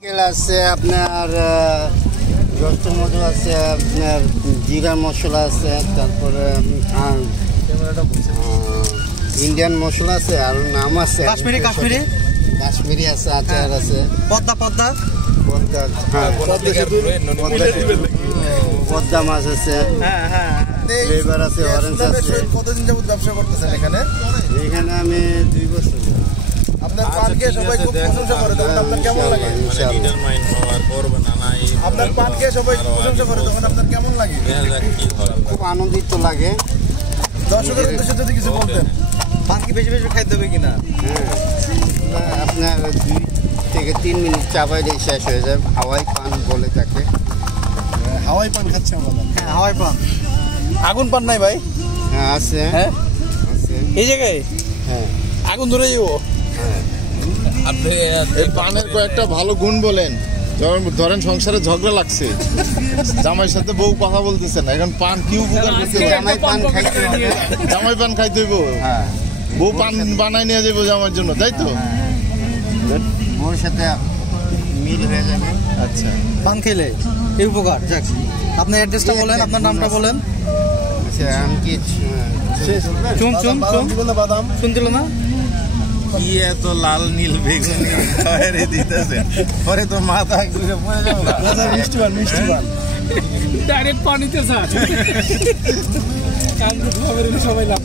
আছে আপনার রক্ত মধু আছে, আপনার জিরা মশলা আছে, তারপরে ইন্ডিয়ান মশলা আছে, আর নাম আছে কাশ্মীরি আছে, আচার আছে, পদ্মা মাছ আছে, ফ্লেভার আছে, অরেঞ্জ আছে। কতদিন যাবত ব্যবসা করতেছেন এখানে? এখানে আমি 2 বছর। আপনার পান খেয়ে সবাই খুব প্রশংসা করে, তখন আপনার কেমন লাগে? আপনার পান খেয়ে সবাই প্রশংসা করে, তখন আপনার কেমন লাগে? খুব আনন্দিত লাগে। দর্শকের উদ্দেশ্যে যদি কিছু বলতেন। পান কি বেশি বেশি খাইতে হবে কিনা? হ্যাঁ, আপনার 2 থেকে 3 মিনিট চাবাইলেই শেষ হয়ে যায়। হাওয়াই পান বলে থাকে। হাওয়াই পান খাচ্ছে আমাদের। হ্যাঁ, হাওয়াই পান। আগুন পান নাই ভাই? হ্যাঁ আছে। হ্যাঁ আছে এই জায়গায়। হ্যাঁ, আগুন ধরে যাবো। আপনি এই পানের কয়েকটা ভালো গুণ বলেন। ধরেন সংসারে ঝগড়া লাগছে, জামাইয়ের সাথে বউ কথা বলতেছেন, এখন পান কি উপকার করছে? জামাই পান খাইতে হবে। জামাই পান খাইতে হইব। হ্যাঁ, বউ পান বানাই নিয়ে যাবো জামাইয়ের জন্য, তাই তো? বউর সাথে মিল হয়ে যাবে। আচ্ছা, পান খেলে এই উপকার। যাক, আপনার অ্যাড্রেসটা বলেন, আপনার নামটা বলেন। আচ্ছা, আমি কি বাদাম শুনছিল না? কি এত লাল নীল বেগুনি খাওয়ারে দিতেছে, পরে তো মাথা ঘুরে পড়ে যাবো। মিষ্টি পান ডাইরেক্ট পানিতে স্যার সবাই লাভ